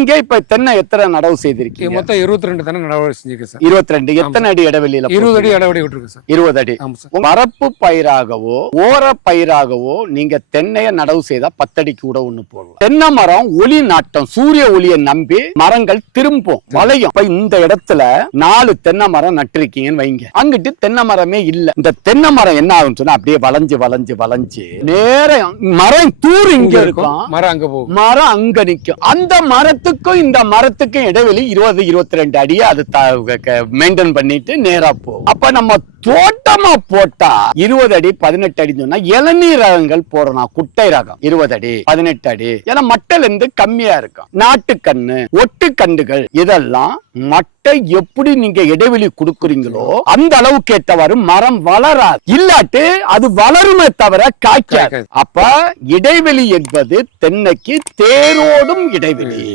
நீங்க இப்ப தென்னை எத்தனை நடவு செய்திருக்கீங்க மொத்தம் இருபத்தி ரெண்டு தென்னை நடவு செஞ்சிருக்கேன் சார் இருபத்தி ரெண்டு எத்தனை அடி இடைவெளியில இருபது அடி இடைவெளி விட்டுருக்கேன் சார் இருபது அடி வரப்பு பயிராகவோ ஓர பயிராகவோ நீங்க தென்னையை நடவு செய்தா பத்தடி கூட ஒண்ணு போடலாம் தென்னை மரம் ஒளி நாட்டம் சூரிய ஒளியை நம்பி மரங்கள் திரும்பும் வளையும் இந்த இடத்துல நாலு தென்னை மரம் நட்டிருக்கீங்கன்னு வைங்க அங்கிட்டு தென்னை மரமே இல்ல இந்த தென்னை மரம் என்ன ஆகும் சொன்னா அப்படியே வளைஞ்சு வளைஞ்சு வளைஞ்சு நேரம் மரம் தூர் இங்க இருக்கும் மரம் அங்க போகும் மரம் அங்க நிற்கும் அந்த மரத்து மரத்துக்கும் இந்த மரத்துக்கும் இடைவெளி இருபது இருபத்தி ரெண்டு அடியை அது மெயின்டைன் பண்ணிட்டு நேரா போகும் அப்ப நம்ம தோட்டமா போட்டா இருபது அடி பதினெட்டு அடி சொன்னா இளநீர் ரகங்கள் போடணும் குட்டை ரகம் இருபது அடி பதினெட்டு அடி ஏன்னா மட்டல் இருந்து கம்மியா இருக்கும் நாட்டு கண்ணு ஒட்டு கண்டுகள் இதெல்லாம் மட்டை எப்படி நீங்க இடைவெளி கொடுக்குறீங்களோ அந்த அளவுக்கு ஏற்றவாறு மரம் வளராது இல்லாட்டு அது வளருமே தவிர காய்க்காது அப்ப இடைவெளி என்பது தென்னைக்கு தேரோடும் இடைவெளி